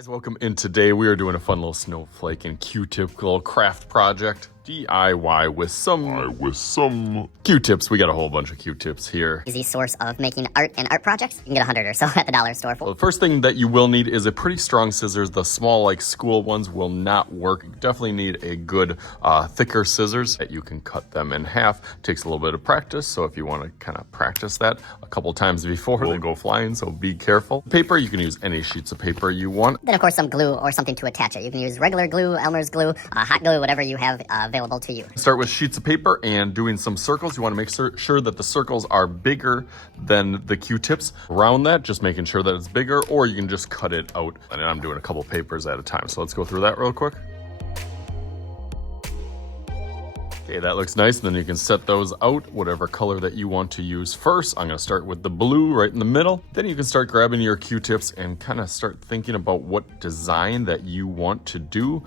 Guys, welcome in. Today we are doing a fun little snowflake and Q-tip little craft project. DIY with some Q-tips. We got a whole bunch of Q-tips here. Easy source of making art and art projects. You can get 100 or so at the dollar store. Well, the first thing that you will need is a pretty strong scissors. The small, like school ones, will not work. You definitely need a good, thicker scissors that you can cut them in half. Takes a little bit of practice, so if you want to kind of practice that a couple times before, they'll go flying, so be careful. Paper, you can use any sheets of paper you want. Then, of course, some glue or something to attach it. You can use regular glue, Elmer's glue, hot glue, whatever you have available to you. Start with sheets of paper and doing some circles. You want to make sure that the circles are bigger than the Q-tips. Around that, just making sure that it's bigger, or you can just cut it out. And I'm doing a couple papers at a time, so let's go through that real quick. Okay, that looks nice. And then you can set those out, whatever color that you want to use first. I'm gonna start with the blue right in the middle. Then you can start grabbing your Q-tips and kind of start thinking about what design that you want to do.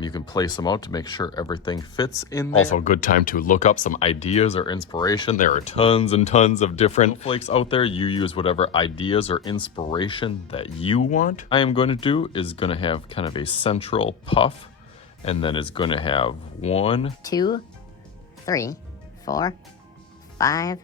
You can place them out to make sure everything fits in there. Also a good time to look up some ideas or inspiration. There are tons and tons of different snowflakes out there. You use whatever ideas or inspiration that you want. I am going to do is gonna have kind of a central puff, and then it's gonna have 1, 2, 3, 4, 5,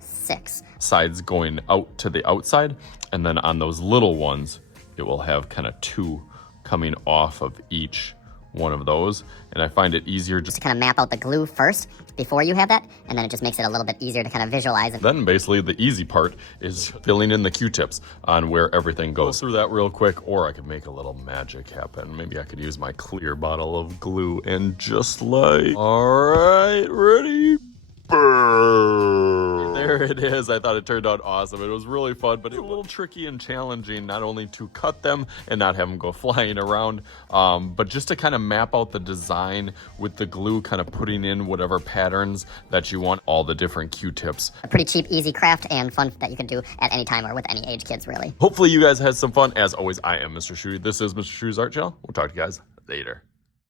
6. Sides going out to the outside, and then on those little ones, it will have kind of 2 coming off of each one of those. And I find it easier just to kind of map out the glue first before you have that, and then it just makes it a little bit easier to kind of visualize it. Then basically the easy part is filling in the Q-tips on where everything goes. Through that real quick, or I could make a little magic happen. Maybe I could use my clear bottle of glue and just like, all right, ready? Burn. There it is. I thought it turned out awesome. It was really fun, but it's a little tricky and challenging, not only to cut them and not have them go flying around, but just to kind of map out the design with the glue, kind of putting in whatever patterns that you want, all the different Q-tips. A pretty cheap, easy craft and fun that you can do at any time or with any age kids, really. Hopefully you guys had some fun. As always, I am Mr. Shuey. This is Mr. Shuey's Art Channel. We'll talk to you guys later.